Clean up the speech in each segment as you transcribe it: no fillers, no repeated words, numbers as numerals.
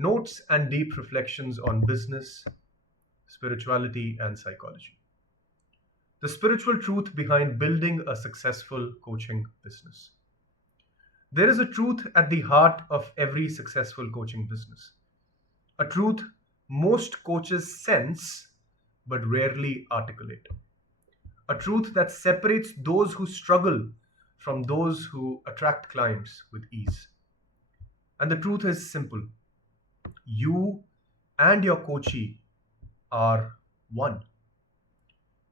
notes and deep reflections on business, spirituality, and psychology. The spiritual truth behind building a successful coaching business. There is a truth at the heart of every successful coaching business, a truth most coaches sense but rarely articulate, a truth that separates those who struggle from those who attract clients with ease. And the truth is simple: you and your coachee are one.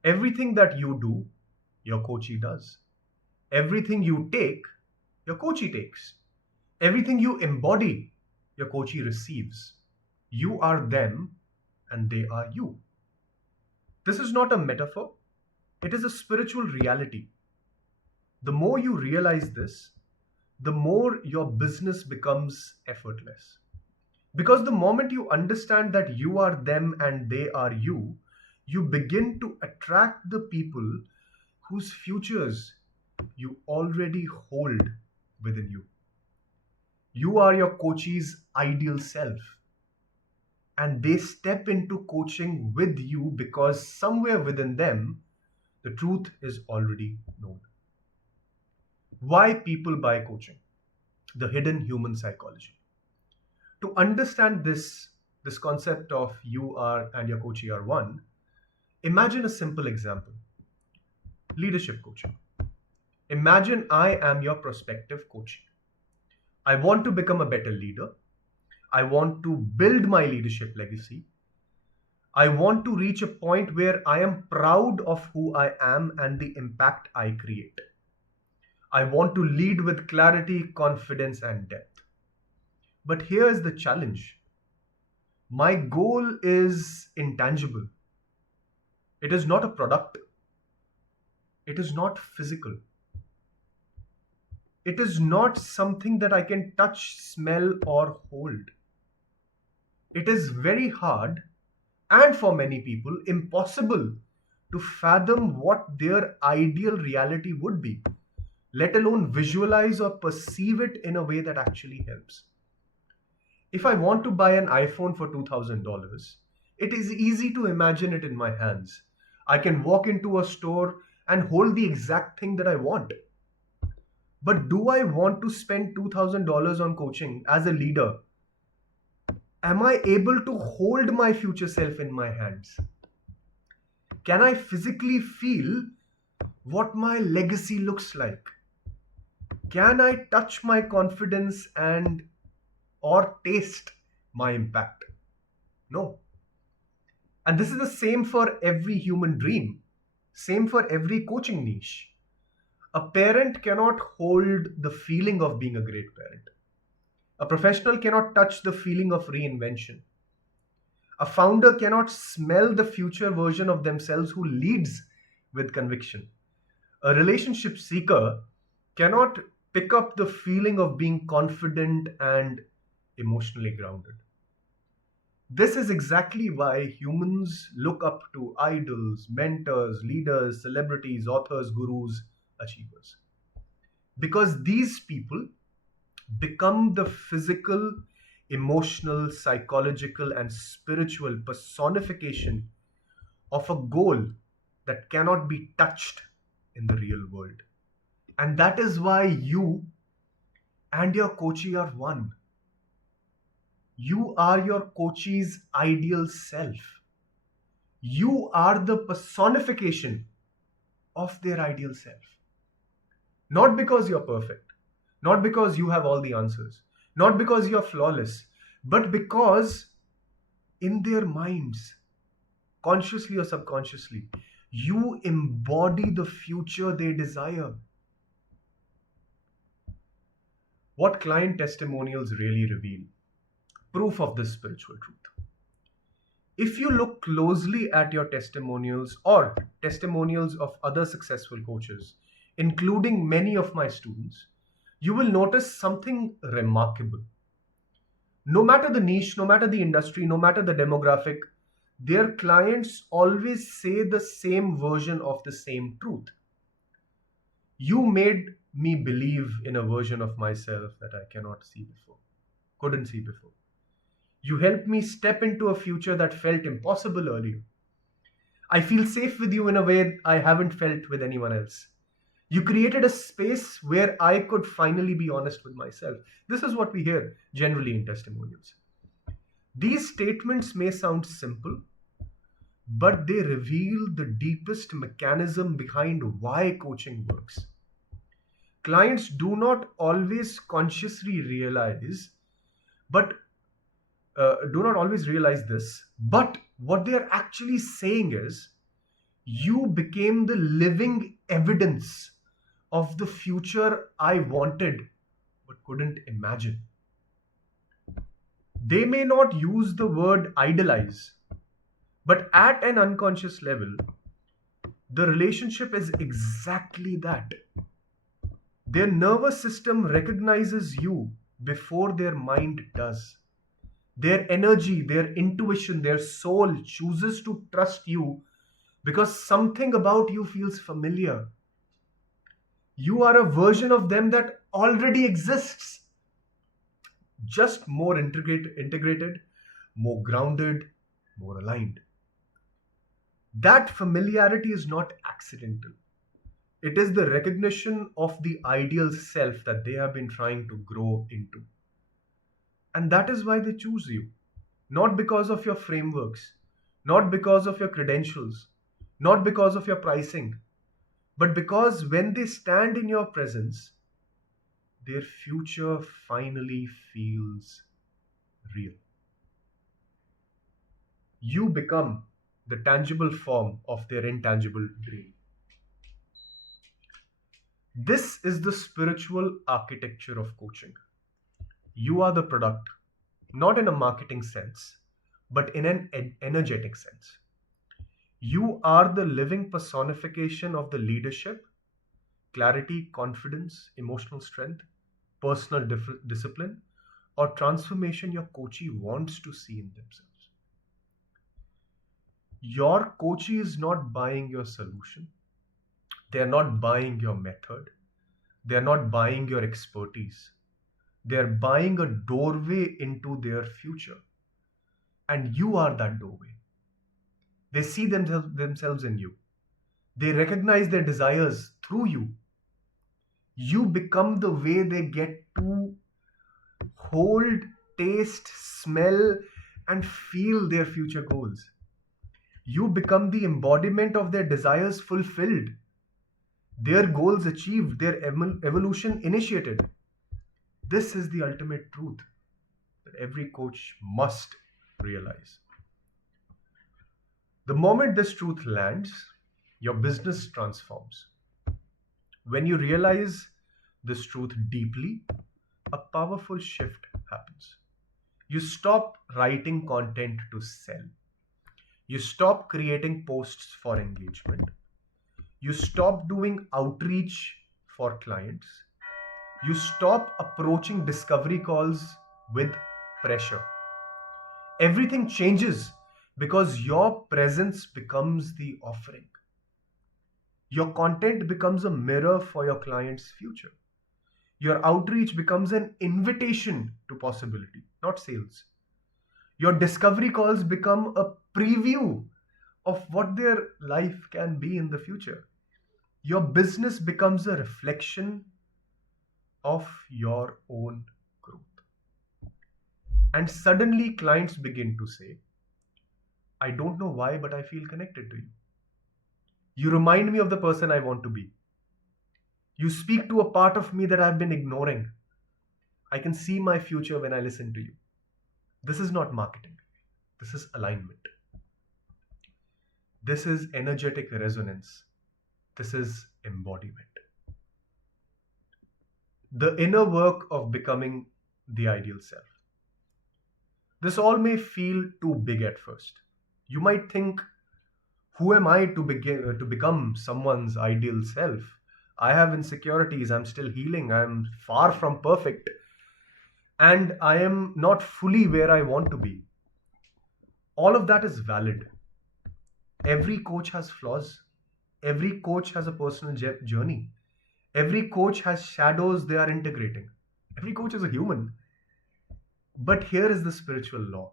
Everything that you do, your coachee does. Everything you take, your coachee takes. Everything you embody, your coachee receives. You are them and they are you. This is not a metaphor, it is a spiritual reality. The more you realize this, the more your business becomes effortless. Because the moment you understand that you are them and they are you begin to attract the people whose futures you already hold within you. You are your coachee's ideal self, and they step into coaching with you because somewhere within them, the truth is already known. Why people buy coaching? The hidden human psychology. To understand this concept of you are and your coachee are one, imagine a simple example: leadership coaching. Imagine I am your prospective coachee. I want to become a better leader. I want to build my leadership legacy. I want to reach a point where I am proud of who I am and the impact I create. I want to lead with clarity, confidence, and depth. But here is the challenge: my goal is intangible. It is not a product. It is not physical. It is not something that I can touch, smell, or hold. It is very hard, and for many people, impossible to fathom what their ideal reality would be, let alone visualize or perceive it in a way that actually helps. If I want to buy an iPhone for $2,000, it is easy to imagine it in my hands. I can walk into a store and hold the exact thing that I want. But do I want to spend $2,000 on coaching as a leader? Am I able to hold my future self in my hands? Can I physically feel what my legacy looks like? Can I touch my confidence and or taste my impact? No. And this is the same for every human dream, same for every coaching niche. A parent cannot hold the feeling of being a great parent. A professional cannot touch the feeling of reinvention. A founder cannot smell the future version of themselves who leads with conviction. A relationship seeker cannot pick up the feeling of being confident and emotionally grounded. This is exactly why humans look up to idols, mentors, leaders, celebrities, authors, gurus, achievers. Because these people become the physical, emotional, psychological, and spiritual personification of a goal that cannot be touched in the real world. And that is why you and your coachee are one. You are your coachee's ideal self. You are the personification of their ideal self. Not because you're perfect, not because you have all the answers, not because you're flawless, but because in their minds, consciously or subconsciously, you embody the future they desire. What client testimonials really reveal? Proof of this spiritual truth. If you look closely at your testimonials or testimonials of other successful coaches, including many of my students, you will notice something remarkable. No matter the niche, no matter the industry, no matter the demographic, their clients always say the same version of the same truth. You made me believe in a version of myself that I cannot see before, couldn't see before. You helped me step into a future that felt impossible earlier. I feel safe with you in a way I haven't felt with anyone else. You created a space where I could finally be honest with myself. This is what we hear generally in testimonials. These statements may sound simple, but they reveal the deepest mechanism behind why coaching works. Clients do not always consciously realize, but do not always realize this, but what they are actually saying is, you became the living evidence of the future I wanted but couldn't imagine. They may not use the word idolize, but at an unconscious level, the relationship is exactly that. Their nervous system recognizes you before their mind does. Their energy, their intuition, their soul chooses to trust you because something about you feels familiar. You are a version of them that already exists, just more integrated, more grounded, more aligned. That familiarity is not accidental. It is the recognition of the ideal self that they have been trying to grow into. And that is why they choose you. Not because of your frameworks, not because of your credentials, not because of your pricing, but because when they stand in your presence, their future finally feels real. You become the tangible form of their intangible dream. This is the spiritual architecture of coaching. You are the product, not in a marketing sense, but in an energetic sense. You are the living personification of the leadership, clarity, confidence, emotional strength, personal discipline, or transformation your coachee wants to see in themselves. Your coachee is not buying your solution. They are not buying your method. They are not buying your expertise. They are buying a doorway into their future. And you are that doorway. They see themselves in you. They recognize their desires through you. You become the way they get to hold, taste, smell, and feel their future goals. You become the embodiment of their desires fulfilled, their goals achieved, their evolution initiated. This is the ultimate truth that every coach must realize. The moment this truth lands, your business transforms. When you realize this truth deeply, a powerful shift happens. You stop writing content to sell. You stop creating posts for engagement. You stop doing outreach for clients. You stop approaching discovery calls with pressure. Everything changes because your presence becomes the offering. Your content becomes a mirror for your client's future. Your outreach becomes an invitation to possibility, not sales. Your discovery calls become a preview of what their life can be in the future. Your business becomes a reflection of your own growth. And suddenly, clients begin to say, I don't know why, but I feel connected to you. You remind me of the person I want to be. You speak to a part of me that I've been ignoring. I can see my future when I listen to you. This is not marketing. This is alignment. This is energetic resonance. This is embodiment. The inner work of becoming the ideal self. This all may feel too big at first. You might think, who am I to become someone's ideal self? I have insecurities. I'm still healing. I'm far from perfect. And I am not fully where I want to be. All of that is valid. Every coach has flaws. Every coach has a personal journey. Every coach has shadows they are integrating. Every coach is a human. But here is the spiritual law: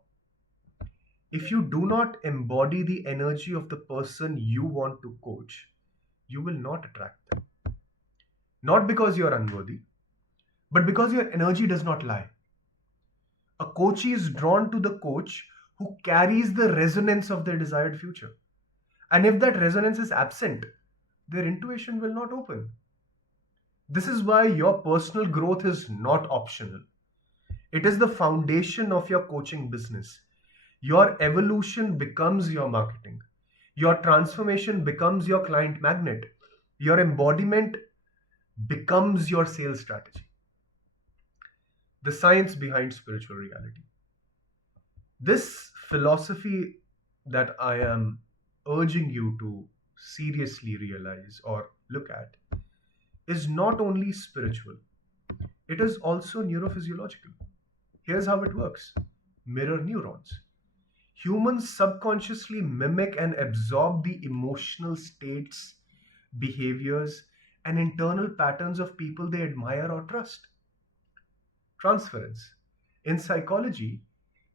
if you do not embody the energy of the person you want to coach, you will not attract them. Not because you're unworthy, but because your energy does not lie. A coachee is drawn to the coach who carries the resonance of their desired future. And if that resonance is absent, their intuition will not open. This is why your personal growth is not optional. It is the foundation of your coaching business. Your evolution becomes your marketing. Your transformation becomes your client magnet. Your embodiment becomes your sales strategy. The science behind spiritual reality. This philosophy that I am urging you to seriously realize or look at is not only spiritual, it is also neurophysiological. Here's how it works: mirror neurons. Humans subconsciously mimic and absorb the emotional states, behaviors, and internal patterns of people they admire or trust. Transference. In psychology,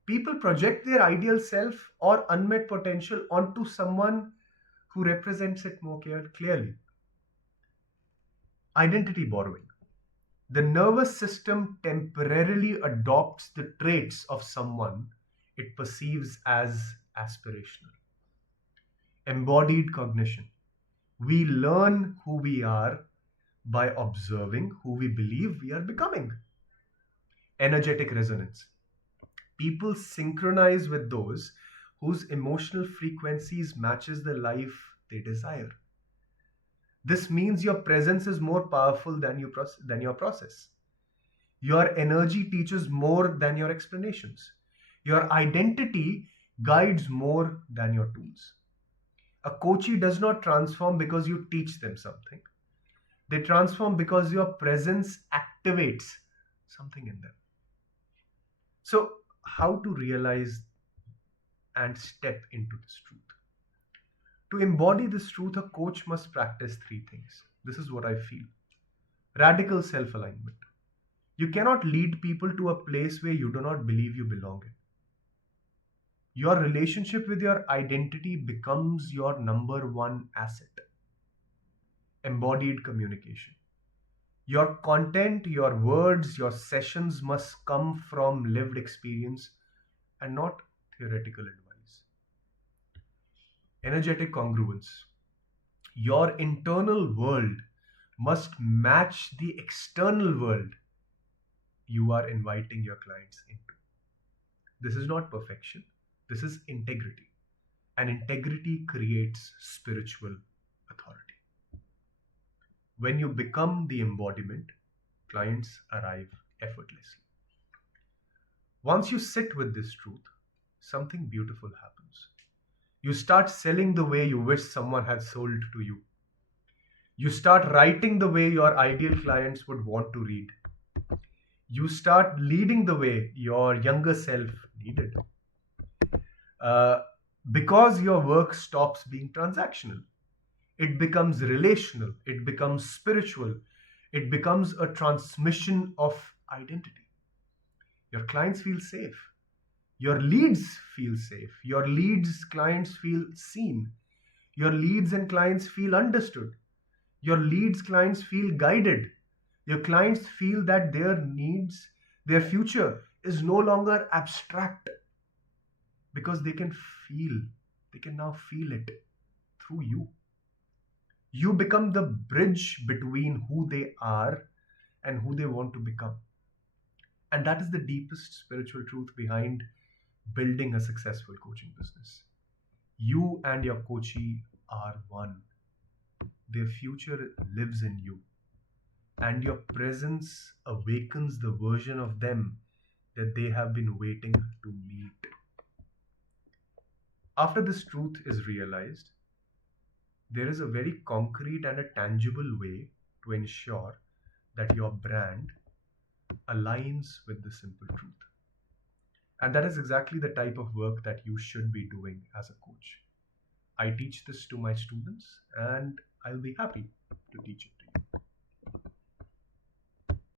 people project their ideal self or unmet potential onto someone who represents it more clearly. Identity borrowing. The nervous system temporarily adopts the traits of someone it perceives as aspirational. Embodied cognition. We learn who we are by observing who we believe we are becoming. Energetic resonance. People synchronize with those whose emotional frequencies matches the life they desire. This means your presence is more powerful than your process. Your energy teaches more than your explanations. Your identity guides more than your tools. A coachee does not transform because you teach them something. They transform because your presence activates something in them. So, how to realize and step into this truth? To embody this truth, a coach must practice three things. This is what I feel: radical self alignment. You cannot lead people to a place where you do not believe you belong in. Your relationship with your identity becomes your number one asset. Embodied communication. Your content, your words, your sessions must come from lived experience and not theoretical advice. Energetic congruence. Your internal world must match the external world you are inviting your clients into. This is not perfection, this is integrity. And integrity creates spiritual authority. When you become the embodiment, clients arrive effortlessly. Once you sit with this truth, something beautiful happens. You start selling the way you wish someone had sold to you. You start writing the way your ideal clients would want to read. You start leading the way your younger self needed. Uh, because your work stops being transactional, it becomes relational, it becomes spiritual, it becomes a transmission of identity. Your clients feel safe. Your leads feel safe. Your leads clients feel seen. Your leads and clients feel understood. Your leads clients feel guided. Your clients feel that their needs, their future is no longer abstract because they can now feel it through you. You become the bridge between who they are and who they want to become. And that is the deepest spiritual truth behind building a successful coaching business. You and your coachee are one. Their future lives in you. And your presence awakens the version of them that they have been waiting to meet. After this truth is realized, there is a very concrete and a tangible way to ensure that your brand aligns with the simple truth. And that is exactly the type of work that you should be doing as a coach. I teach this to my students and I'll be happy to teach it to you.